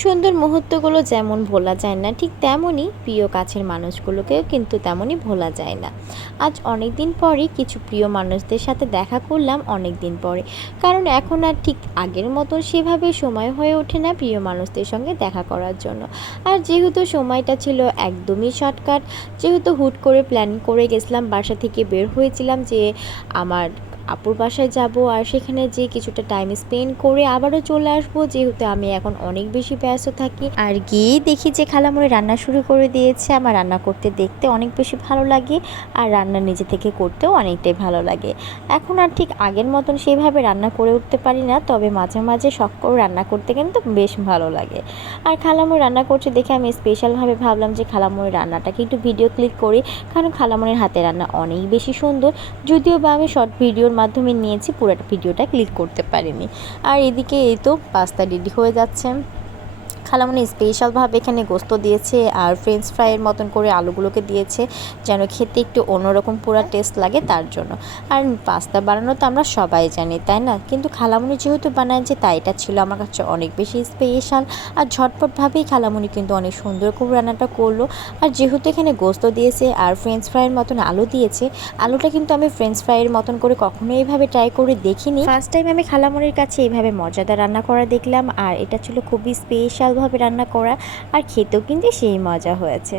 সুন্দর মুহূর্তগুলো যেমন ভোলা যায় না, ঠিক তেমনই প্রিয় কাছের মানুষগুলোকেও কিন্তু তেমনই ভোলা যায় না। আজ অনেক দিন পরে কিছু প্রিয় মানুষদের সাথে দেখা করলাম, অনেক দিন পরে। কারণ এখন আর ঠিক আগের মতো সেভাবে সময় হয়ে ওঠে না প্রিয় মানুষদের সঙ্গে দেখা করার জন্য। আর যেহেতু সময়টা ছিল একদমই শর্টকাট, যেহেতু হুট করে প্ল্যান করে গেছিলাম, বাসা থেকে বের হয়েছিলাম যে আমার আপুর বাসায় যাব, আর সেখানে যে কিছুটা টাইম স্পেন্ড করে আবারও চলে আসবো, যেহেতু আমি এখন অনেক বেশি ব্যস্ত থাকি। আর গিয়েই দেখি যে খালামুড়ি রান্না শুরু করে দিয়েছে। আমার রান্না করতে দেখতে অনেক বেশি ভালো লাগে, আর রান্না নিজে থেকে করতেও অনেকটাই ভালো লাগে। এখন আর ঠিক আগের মতন সেভাবে রান্না করে উঠতে পারি না, তবে মাঝে মাঝে শখ করে রান্না করতে কিন্তু বেশ ভালো লাগে। আর খালামুড়ি রান্না করছে দেখে আমি স্পেশালভাবে ভাবলাম যে খালামুড়ির রান্নাটাকে একটু ভিডিও ক্লিক করি, কারণ খালামুড়ির হাতে রান্না অনেক বেশি সুন্দর। যদিও বা আমি শর্ট ভিডিওর মাধ্যমে নিয়েছি, পুরোটা ভিডিওটা ক্লিক করতে পারিনি। আর এদিকে এই তো পাস্তা রেডি হয়ে যাচ্ছে। খালামণি স্পেশালভাবে এখানে গোস্ত দিয়েছে, আর ফ্রেঞ্চ ফ্রাইয়ের মতন করে আলুগুলোকে দিয়েছে, যেন খেতে একটু অন্যরকম পুরা টেস্ট লাগে তার জন্য। আর পাস্তা বানানো তো আমরা সবাই জানি, তাই না? কিন্তু খালামণি যেহেতু বানায়, যে তাই এটা ছিল আমার কাছে অনেক বেশি স্পেশাল। আর ঝটপটভাবেই খালামণি কিন্তু অনেক সুন্দর করে রান্নাটা করলো। আর যেহেতু এখানে গোস্ত দিয়েছে আর ফ্রেঞ্চ ফ্রাইয়ের মতন আলু দিয়েছে, আলুটা কিন্তু আমি ফ্রেঞ্চ ফ্রাইয়ের মতন করে কখনোই এইভাবে ট্রাই করে দেখিনি। ফার্স্ট টাইম আমি খালামণির কাছে এইভাবে মজাদার রান্না করা দেখলাম, আর এটা ছিল খুবই স্পেশালভাবে রান্না করা, আর খেতেও কিন্তু সেই মজা হয়েছে।